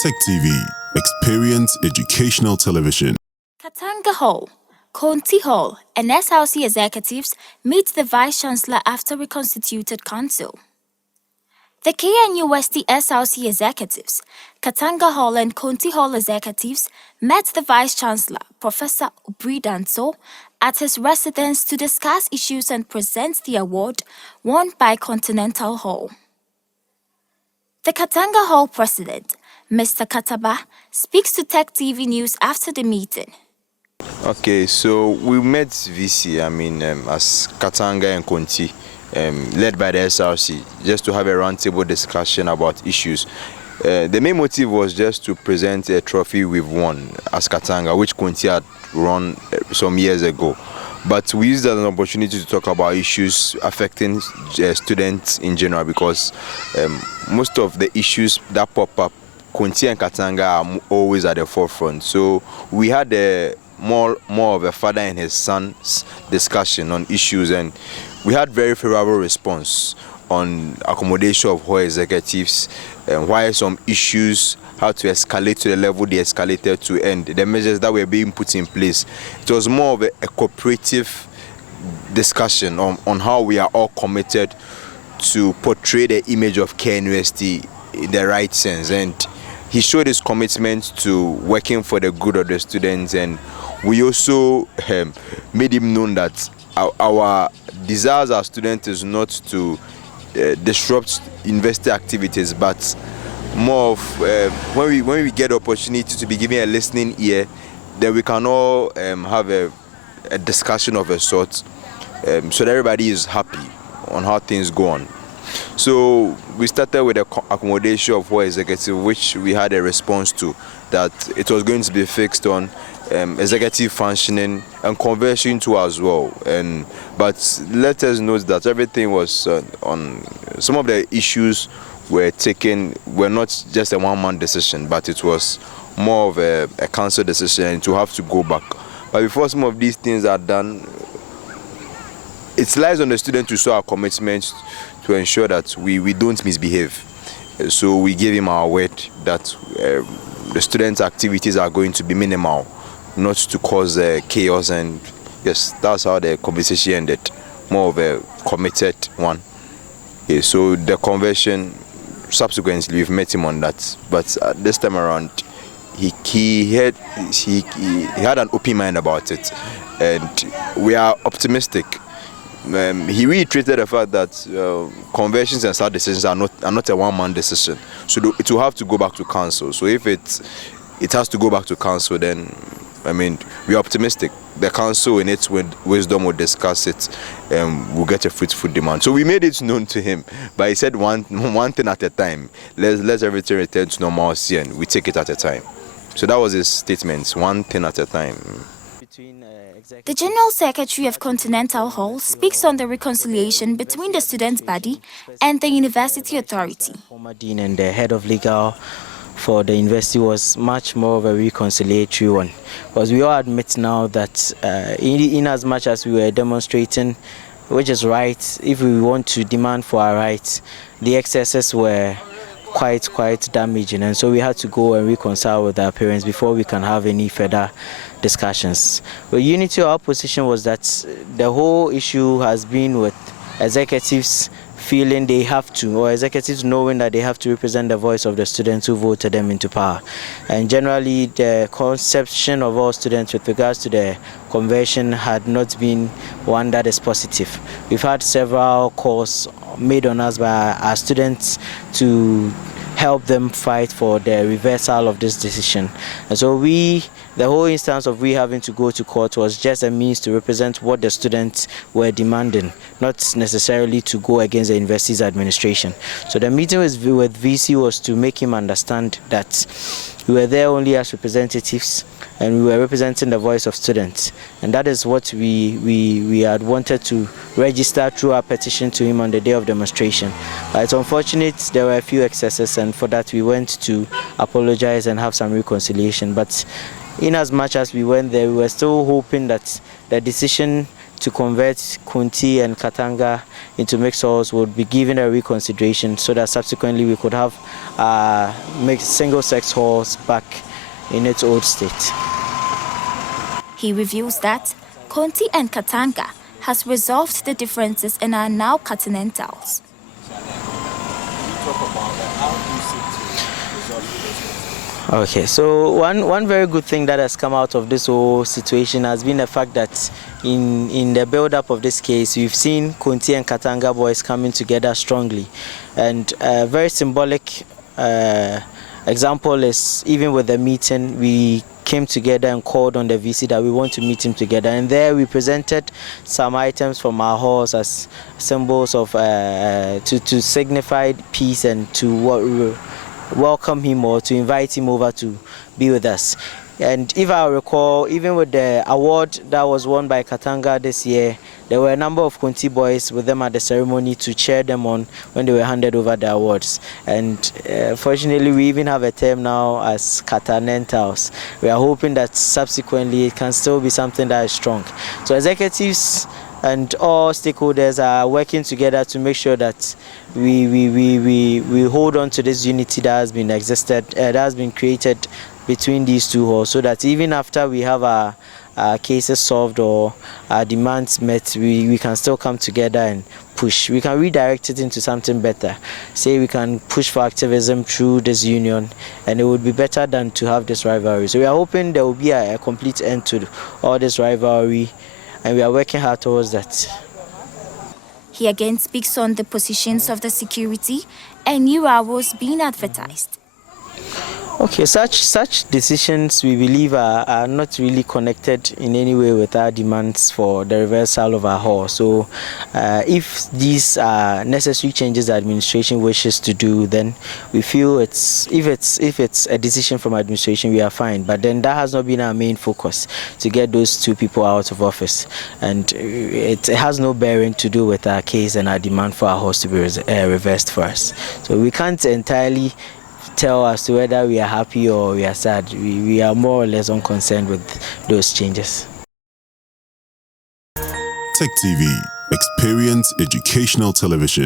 KNUST-TEK TV. Experience educational television. Katanga Hall, Conti Hall, and SRC executives meet the Vice Chancellor after reconstituted council. The KNUST SRC executives, Katanga Hall and Conti Hall executives met the Vice Chancellor, Professor Danso, at his residence to discuss issues and present the award won by Continental Hall. The Katanga Hall president, Mr. Kataba, speaks to Tech TV News after the meeting. Okay, so we met VC, as Katanga and Conti, led by the SRC, just to have a roundtable discussion about issues. The main motive was just to present a trophy we've won as Katanga, which Conti had won some years ago. But we used that as an opportunity to talk about issues affecting students in general, because most of the issues that pop up, Conti and Katanga are always at the forefront. So we had more of a father and his son's discussion on issues, and we had very favorable response on accommodation of hall executives, and why some issues had to escalate to the level they escalated to, and the measures that were being put in place. It was more of a cooperative discussion on how we are all committed to portray the image of KNUST in the right sense. And he showed his commitment to working for the good of the students, and we also made him known that our desire as students is not to disrupt university activities, but more of when we get the opportunity to be given a listening ear, then we can all have a discussion of a sort, so that everybody is happy on how things go on. So we started with the accommodation of hall executive, which we had a response to, that it was going to be fixed on executive functioning and conversion too as well. But let us note that everything was on some of the issues were not just a one-man decision, but it was more of a council decision, and to have to go back. But before some of these things are done, it lies on the student to show our commitment to ensure that we don't misbehave. So we gave him our word that the students' activities are going to be minimal, not to cause chaos, and yes, that's how the conversation ended, more of a committed one. Okay, so the conversion, subsequently we've met him on that, but this time around he had an open mind about it, and we are optimistic. He reiterated the fact that conversions and such decisions are not a one-man decision, so it will have to go back to council. So if it has to go back to council, then we are optimistic. The council in its wisdom will discuss it, and we'll get a fruitful demand. So we made it known to him, but he said one thing at a time. Let's everything return to normalcy, and we take it at a time. So that was his statement, one thing at a time. The General Secretary of Continental Hall speaks on the reconciliation between the student body and the university authority. Former dean and the head of legal for the university was much more of a reconciliatory one, because we all admit now that in as much as we were demonstrating, which is right, if we want to demand for our rights, the excesses were quite damaging, and so we had to go and reconcile with our parents before we can have any further discussions. But unity of our position was that the whole issue has been with executives feeling they have to, or executives knowing that they have to represent the voice of the students who voted them into power. And generally the conception of all students with regards to the conversion had not been one that is positive. We've had several calls made on us by our students to help them fight for the reversal of this decision. And so the whole instance of we having to go to court was just a means to represent what the students were demanding, not necessarily to go against the university's administration. So the meeting with VC was to make him understand that we were there only as representatives, and we were representing the voice of students, and that is what we had wanted to register through our petition to him on the day of demonstration. It's unfortunate there were a few excesses, and for that we went to apologize and have some reconciliation. But in as much as we went there, we were still hoping that the decision to convert Conti and Katanga into mixed halls would be given a reconsideration so that subsequently we could have mixed single-sex halls back in its old state. He reveals that Conti and Katanga has resolved the differences and are now continentals. Okay, so one very good thing that has come out of this whole situation has been the fact that in the build-up of this case, we've seen Conti and Katanga boys coming together strongly, and a very symbolic example is even with the meeting, we came together and called on the VC that we want to meet him together, and there we presented some items from our halls as symbols of to signify peace and to welcome him or to invite him over to be with us. And if I recall, even with the award that was won by Katanga this year, there were a number of Conti boys with them at the ceremony to cheer them on when they were handed over the awards. And fortunately, we even have a term now as Continentals. We are hoping that subsequently it can still be something that is strong. So executives and all stakeholders are working together to make sure that we hold on to this unity that has been that has been created between these two halls, so that even after we have our cases solved or our demands met, we can still come together and push. We can redirect it into something better. Say we can push for activism through this union, and it would be better than to have this rivalry. So we are hoping there will be a complete end to all this rivalry, and we are working hard towards that. He again speaks on the positions of the security and new hours being advertised. Okay, such decisions we believe are not really connected in any way with our demands for the reversal of our hall. So if these are necessary changes the administration wishes to do, then we feel if it's a decision from administration, we are fine. But then that has not been our main focus, to get those two people out of office, and it has no bearing to do with our case and our demand for our halls to be reversed for us. So we can't entirely tell as to whether we are happy or we are sad. We are more or less unconcerned with those changes. Tech TV, experience educational television.